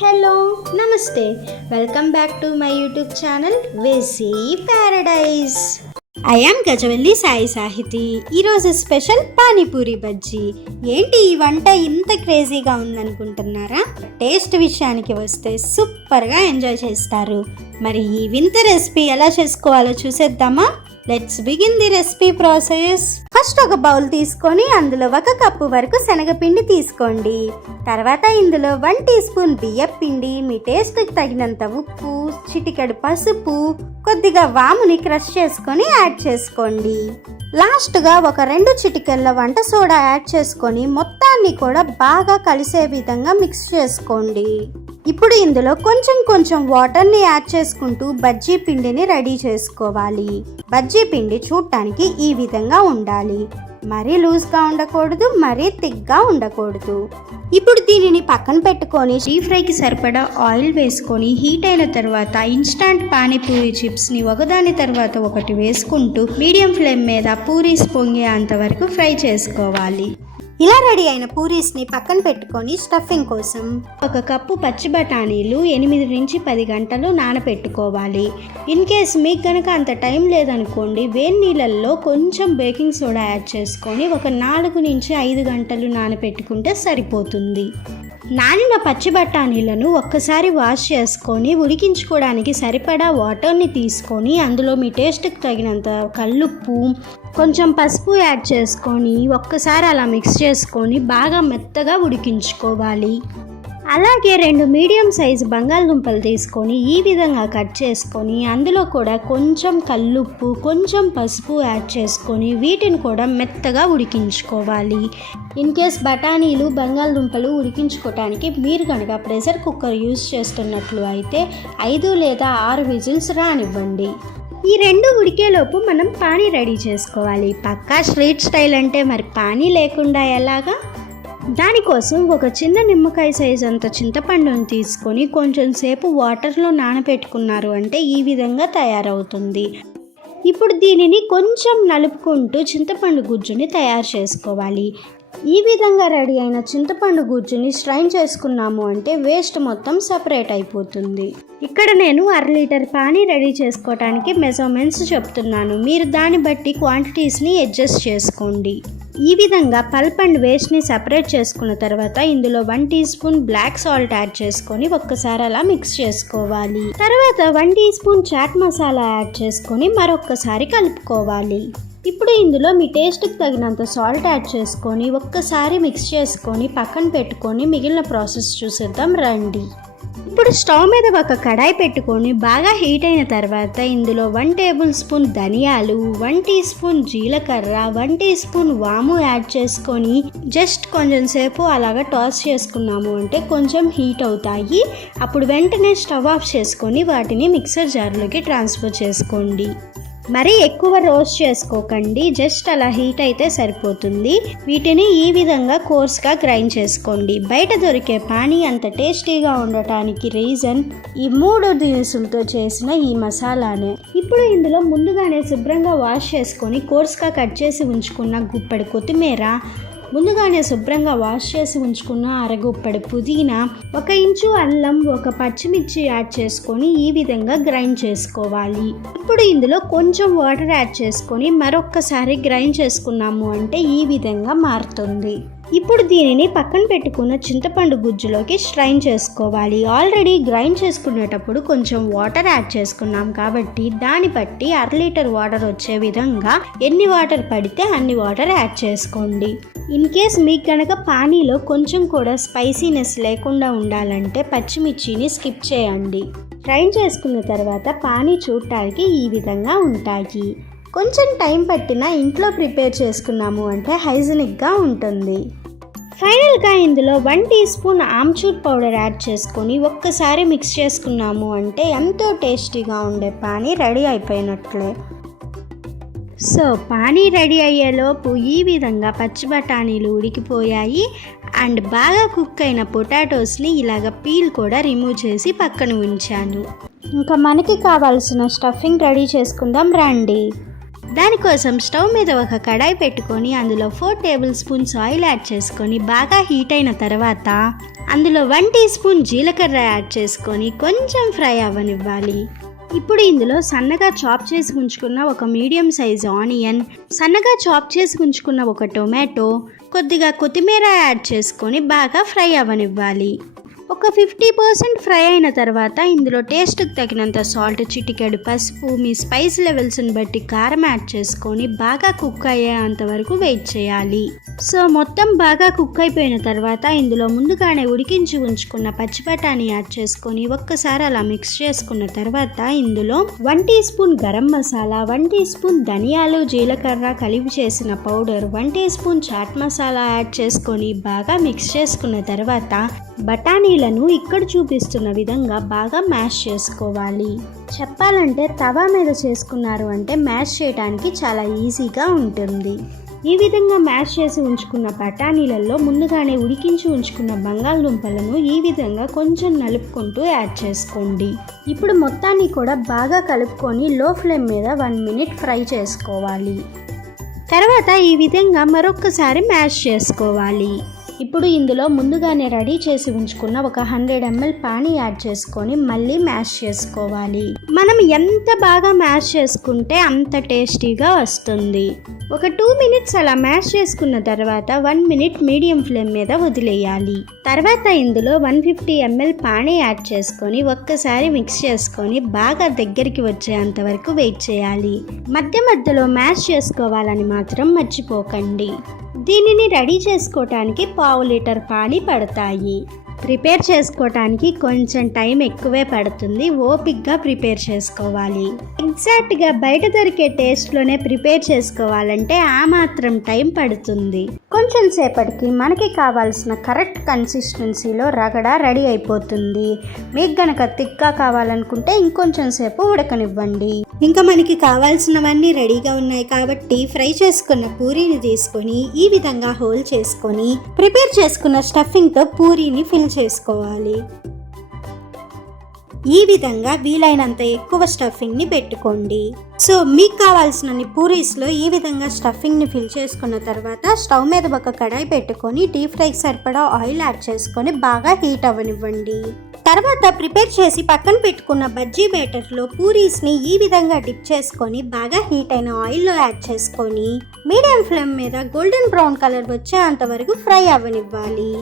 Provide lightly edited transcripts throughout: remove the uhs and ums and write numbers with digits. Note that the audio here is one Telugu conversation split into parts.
హలో నమస్తే, welcome back to my YouTube channel వేసీ Paradise. I am Gajavalli Sai Sahithi. ఈరోజు స్పెషల్ పానీపూరి బజ్జీ. ఏంటి ఈ వంట ఇంత క్రేజీగా ఉందనుకుంటున్నారా? టేస్ట్ విషయానికి వస్తే సూపర్గా ఎంజాయ్ చేస్తారు. మరి ఈ వింత రెసిపీ ఎలా చేసుకోవాలో చూసేద్దామా? Let's begin the recipe process. First ఒక బౌల్ తీసుకొని అందులో 1 కప్పు వరకు శనగపిండి తీసుకోండి. తర్వాత ఇందులో 1 టీ స్పూన్ బియ్యం పిండి, మీ టేస్ట్కి తగినంత ఉప్పు, చిటికెడు పసుపు, కొద్దిగా వాముని క్రష్ చేసుకొని యాడ్ చేసుకోండి. లాస్ట్గా ఒక 2 చిటికెళ్ళ వంట సోడా యాడ్ చేసుకొని మొత్తాన్ని కూడా బాగా కలిసే విధంగా మిక్స్ చేసుకోండి. ఇప్పుడు ఇందులో కొంచెం వాటర్ని యాడ్ చేసుకుంటూ బజ్జీ పిండిని రెడీ చేసుకోవాలి. బజ్జీ పిండి చూడటానికి ఈ విధంగా ఉండాలి. మరీ లూజ్గా ఉండకూడదు, మరీ థిక్గా ఉండకూడదు. ఇప్పుడు దీనిని పక్కన పెట్టుకొని డీప్ ఫ్రైకి సరిపడా ఆయిల్ వేసుకొని హీట్ అయిన తర్వాత ఇన్స్టాంట్ పానీపూరి చిప్స్ని ఒకదాని తర్వాత ఒకటి వేసుకుంటూ మీడియం ఫ్లేమ్ మీద పూరీస్ పొంగేంత వరకు ఫ్రై చేసుకోవాలి. ఇలా రెడీ అయిన పూరీస్ని పక్కన పెట్టుకొని స్టఫింగ్ కోసం 1 కప్పు పచ్చి బఠానీలు 8 నుంచి 10 గంటలు నానబెట్టుకోవాలి. ఇన్ కేస్ మీకు కనుక అంత టైం లేదనుకోండి, వేడి నీళ్ళల్లో కొంచెం బేకింగ్ సోడా యాడ్ చేసుకొని ఒక 4 నుంచి 5 గంటలు నానబెట్టుకుంటే సరిపోతుంది. నానిన పచ్చి బఠానీలను ఒక్కసారి వాష్ చేసుకొని ఉడికించుకోవడానికి సరిపడా వాటర్ని తీసుకొని అందులో మీ టేస్ట్కి తగినంత కల్లుప్పు, కొంచెం పసుపు యాడ్ చేసుకొని ఒక్కసారి అలా మిక్స్ చేసుకొని బాగా మెత్తగా ఉడికించుకోవాలి. అలాగే 2 మీడియం సైజు బంగాళదుంపలు తీసుకొని ఈ విధంగా కట్ చేసుకొని అందులో కూడా కొంచెం కల్లుప్పు, కొంచెం పసుపు యాడ్ చేసుకొని వీటిని కూడా మెత్తగా ఉడికించుకోవాలి. ఇన్ కేస్ బఠానీలు, బంగాళదుంపలు ఉడికించుకోవటానికి మీరు కనుక ప్రెషర్ కుక్కర్ యూజ్ చేస్తున్నట్లు అయితే 5 లేదా 6 విజిల్స్ రానివ్వండి. ఈ 2 ఉడికేలోపు మనం పానీ రెడీ చేసుకోవాలి. పక్కా స్ట్రీట్ స్టైల్ అంటే మరి పానీ లేకుండా ఎలాగా? దానికోసం ఒక చిన్న నిమ్మకాయ సైజ్ అంత చింతపండుని తీసుకొని కొంచెం సేపు వాటర్లో నానబెట్టుకున్నారు అంటే ఈ విధంగా తయారవుతుంది. ఇప్పుడు దీనిని కొంచెం నలుపుకుంటూ చింతపండు గుజ్జుని తయారు చేసుకోవాలి. ఈ విధంగా రెడీ అయిన చింతపండు గుజ్జుని స్ట్రైన్ చేసుకున్నాము అంటే వేస్ట్ మొత్తం సపరేట్ అయిపోతుంది. ఇక్కడ నేను 1/2 లీటర్ పానీ రెడీ చేసుకోవడానికి మెజర్మెంట్స్ చెప్తున్నాను. మీరు దాన్ని బట్టి క్వాంటిటీస్ని అడ్జస్ట్ చేసుకోండి. ఈ విధంగా పల్ప్ అండ్ వేస్ట్ని సపరేట్ చేసుకున్న తర్వాత ఇందులో 1 teaspoon black salt add చేసుకొని ఒక్కసారి అలా మిక్స్ చేసుకోవాలి. తర్వాత 1 teaspoon chaat masala add చేసుకొని మరొక్కసారి కలుపుకోవాలి. ఇప్పుడు ఇందులో మీ టేస్ట్కి తగినంత సాల్ట్ యాడ్ చేసుకొని ఒక్కసారి మిక్స్ చేసుకొని పక్కన పెట్టుకొని మిగిలిన ప్రాసెస్ చూసేద్దాం రండి. ఇప్పుడు స్టవ్ మీద ఒక కడాయి పెట్టుకొని బాగా హీట్ అయిన తర్వాత ఇందులో 1 టేబుల్ స్పూన్ ధనియాలు, 1 టీ స్పూన్ జీలకర్ర, 1 టీ స్పూన్ వాము యాడ్ చేసుకొని జస్ట్ కొంచెం సేపు అలాగా టాస్ చేసుకున్నాము అంటే కొంచెం హీట్ అవుతాయి. అప్పుడు వెంటనే స్టవ్ ఆఫ్ చేసుకొని వాటిని మిక్సర్ జార్లోకి ట్రాన్స్ఫర్ చేసుకోండి. మరీ ఎక్కువ రోస్ట్ చేసుకోకండి, జస్ట్ అలా హీట్ అయితే సరిపోతుంది. వీటిని ఈ విధంగా కోర్స్గా గ్రైండ్ చేసుకోండి. బయట దొరికే పానీ అంత టేస్టీగా ఉండటానికి రీజన్ ఈ 3 దినుసులతో చేసిన ఈ మసాలానే. ఇప్పుడు ఇందులో ముందుగానే శుభ్రంగా వాష్ చేసుకొని కోర్స్గా కట్ చేసి ఉంచుకున్న గుప్పెడు కొత్తిమీర, ముందుగానే శుభ్రంగా వాష్ చేసి ఉంచుకున్న అరగుప్పెడు పుదీనా, 1 ఇంచు అల్లం, 1 పచ్చిమిర్చి యాడ్ చేసుకొని ఈ విధంగా గ్రైండ్ చేసుకోవాలి. ఇప్పుడు ఇందులో కొంచెం వాటర్ యాడ్ చేసుకొని మరొక్కసారి గ్రైండ్ చేసుకున్నాము అంటే ఈ విధంగా మారుతుంది. ఇప్పుడు దీనిని పక్కన పెట్టుకున్న చింతపండు గుజ్జులోకి స్ట్రైన్ చేసుకోవాలి. ఆల్రెడీ గ్రైండ్ చేసుకునేటప్పుడు కొంచెం వాటర్ యాడ్ చేసుకున్నాం కాబట్టి దాన్ని బట్టి 1/2 లీటర్ వాటర్ వచ్చే విధంగా ఎన్ని వాటర్ పడితే అన్ని వాటర్ యాడ్ చేసుకోండి. ఇన్ కేస్ మీకు కనుక పానీలో కొంచెం కూడా స్పైసీనెస్ లేకుండా ఉండాలంటే పచ్చిమిర్చిని స్కిప్ చేయండి. స్ట్రైన్ చేసుకున్న తర్వాత పానీ చూడటానికి ఈ విధంగా ఉంటాయి. కొంచెం టైం పట్టినా ఇంట్లో ప్రిపేర్ చేసుకున్నాము అంటే హైజీనిక్గా ఉంటుంది. ఫైనల్గా ఇందులో 1 teaspoon amchur powder add చేసుకొని ఒక్కసారి మిక్స్ చేసుకున్నాము అంటే ఎంతో టేస్టీగా ఉండే పానీ రెడీ అయిపోయినట్లే. సో పానీ రెడీ అయ్యేలోపు ఈ విధంగా పచ్చి బఠానీలు ఉడికిపోయాయి అండ్ బాగా కుక్ అయిన పొటాటోస్ని ఇలాగ పీల్ కూడా రిమూవ్ చేసి పక్కన ఉంచాను. ఇంకా మనకి కావాల్సిన స్టఫింగ్ రెడీ చేసుకుందాం రండి. దానికోసం స్టవ్ మీద ఒక కడాయి పెట్టుకొని అందులో 4 టేబుల్ స్పూన్స్ ఆయిల్ యాడ్ చేసుకొని బాగా హీట్ అయిన తర్వాత అందులో 1 టీ స్పూన్ జీలకర్ర యాడ్ చేసుకొని కొంచెం ఫ్రై అవ్వనివ్వాలి. ఇప్పుడు ఇందులో సన్నగా చాప్ చేసి ఉంచుకున్న ఒక మీడియం సైజ్ ఆనియన్, సన్నగా చాప్ చేసి ఉంచుకున్న ఒక టొమాటో, కొద్దిగా కొత్తిమీర యాడ్ చేసుకొని బాగా ఫ్రై అవ్వనివ్వాలి. ఒక 50% ఫ్రై అయిన తర్వాత ఇందులో టేస్ట్కి తగినంత సాల్ట్, చిటికెడు పసుపు, మీ స్పైస్ లెవెల్స్ని బట్టి కారం యాడ్ చేసుకొని బాగా కుక్ అయ్యేంత వరకు వెయిట్ చేయాలి. సో మొత్తం బాగా కుక్ అయిపోయిన తర్వాత ఇందులో ముందుగానే ఉడికించి ఉంచుకున్న పచ్చి బఠానీ యాడ్ చేసుకొని ఒక్కసారి అలా మిక్స్ చేసుకున్న తర్వాత ఇందులో 1 teaspoon garam masala, 1 teaspoon ధనియాలు, జీలకర్ర కలిపి చేసిన powder, 1 teaspoon chaat masala add చేసుకొని బాగా మిక్స్ చేసుకున్న తర్వాత బఠానీలను ఇక్కడ చూపిస్తున్న విధంగా బాగా మ్యాష్ చేసుకోవాలి. చెప్పాలంటే తవా మీద చేసుకున్నారు అంటే మ్యాష్ చేయడానికి చాలా ఈజీగా ఉంటుంది. ఈ విధంగా మ్యాష్ చేసి ఉంచుకున్న బఠానీలలో ముందుగానే ఉడికించి ఉంచుకున్న బంగాళదుంపలను ఈ విధంగా కొంచెం నలుపుకుంటూ యాడ్ చేసుకోండి. ఇప్పుడు మొత్తాన్ని కూడా బాగా కలుపుకొని లో ఫ్లేమ్ మీద 1 మినిట్ ఫ్రై చేసుకోవాలి. తర్వాత ఈ విధంగా మరొకసారి మ్యాష్ చేసుకోవాలి. ఇప్పుడు ఇందులో ముందుగానే రెడీ చేసి ఉంచుకున్న ఒక 100 ml పానీ యాడ్ చేసుకొని మళ్ళీ మ్యాష్ చేసుకోవాలి. మనం ఎంత బాగా మ్యాష్ చేసుకుంటే అంత టేస్టీగా వస్తుంది. ఒక 2 మినిట్స్ అలా మ్యాష్ చేసుకున్న తర్వాత 1 మినిట్ మీడియం ఫ్లేమ్ మీద వదిలేయాలి. తర్వాత ఇందులో 150 ml పానీ యాడ్ చేసుకొని ఒక్కసారి మిక్స్ చేసుకొని బాగా దగ్గరికి వచ్చేంత వరకు వెయిట్ చేయాలి. మధ్య మధ్యలో మ్యాష్ చేసుకోవాలని మాత్రం మర్చిపోకండి. దీనిని రెడీ చేసుకోవటానికి 1/2 లీటర్ పానీ పడతాయి. ప్రిపేర్ చేసుకోవటానికి కొంచెం టైం ఎక్కువే పడుతుంది. ఓపిక్గా ప్రిపేర్ చేసుకోవాలి. ఎగ్జాక్ట్గా బయట దొరికే టేస్ట్లోనే ప్రిపేర్ చేసుకోవాలంటే ఆ మాత్రం టైం పడుతుంది. కొంచెం సేపటికి మనకి కావాల్సిన కరెక్ట్ కన్సిస్టెన్సీలో రగడ రెడీ అయిపోతుంది. మీకు గనక థిక్గా కావాలనుకుంటే ఇంకొంచెం సేపు ఉడకనివ్వండి. ఇంకా మనకి కావాల్సినవన్నీ రెడీగా ఉన్నాయి కాబట్టి ఫ్రై చేసుకున్న పూరీని తీసుకొని ఈ విధంగా హోల్ చేసుకొని ప్రిపేర్ చేసుకున్న స్టఫింగ్తో పూరీని ఫిల్ చేసుకోవాలి. ఈ విధంగా వీలైనంత ఎక్కువ స్టఫింగ్ని పెట్టుకోండి. సో మీకు కావాల్సినన్ని పూరీస్లో ఈ విధంగా స్టఫింగ్ని ఫిల్ చేసుకున్న తర్వాత స్టవ్ మీద ఒక కడాయి పెట్టుకొని డీప్ ఫ్రైకి సరిపడా ఆయిల్ యాడ్ చేసుకొని బాగా హీట్ అవ్వనివ్వండి. తర్వాత ప్రిపేర్ చేసి పక్కన పెట్టుకున్న బజ్జీ బ్యాటర్లో పూరీస్ని ఈ విధంగా డిప్ చేసుకొని బాగా హీట్ అయిన ఆయిల్లో యాడ్ చేసుకొని మీడియం ఫ్లేమ్ మీద గోల్డెన్ బ్రౌన్ కలర్ వచ్చేంత వరకు ఫ్రై అవ్వనివ్వాలి.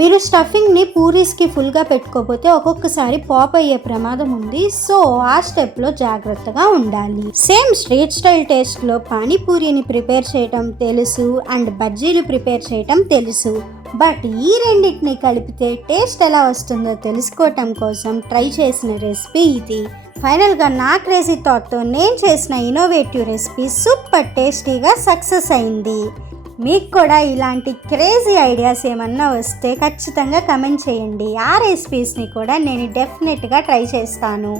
మీరు స్టఫింగ్ని పూరీస్కి ఫుల్గా పెట్టుకోకపోతే ఒక్కొక్కసారి పాప్ అయ్యే ప్రమాదం ఉంది. సో ఆ స్టెప్లో జాగ్రత్తగా ఉండాలి. సేమ్ స్ట్రీట్ స్టైల్ టేస్ట్లో పానీపూరిని ప్రిపేర్ చేయటం తెలుసు అండ్ బజ్జీలు ప్రిపేర్ చేయటం తెలుసు. బట్ ఈ రెండింటిని కలిపితే టేస్ట్ ఎలా వస్తుందో తెలుసుకోవటం కోసం ట్రై చేసిన రెసిపీ ఇది. ఫైనల్గా నా క్రేజీ థాట్తో నేను చేసిన ఇన్నోవేటివ్ రెసిపీ సూపర్ టేస్టీగా సక్సెస్ అయింది. మీకు కూడా ఇలాంటి క్రేజీ ఐడియాస్ ఏమన్నా వస్తే ఖచ్చితంగా కమెంట్ చేయండి. ఆ రెసిపీస్ని కూడా నేను డెఫినెట్గా ట్రై చేస్తాను.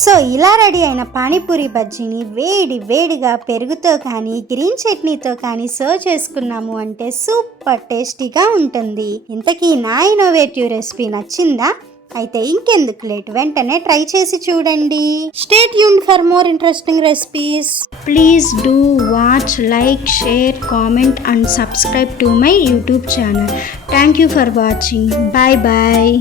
సో ఇలా రెడీ అయిన పానీపూరి బజ్జీని వేడిగా పెరుగుతో కానీ గ్రీన్ చట్నీతో కానీ సర్వ్ చేసుకున్నాము అంటే సూపర్ టేస్టీగా ఉంటుంది. ఇంతకీ నా ఇన్నోవేటివ్ రెసిపీ నచ్చిందా? అయితే ఇంకెందుకు లేట్, వెంటనే ట్రై చేసి చూడండి. Stay tuned for more interesting recipes. Please do watch, like, share, comment and subscribe to my YouTube channel. Thank you for watching. Bye bye.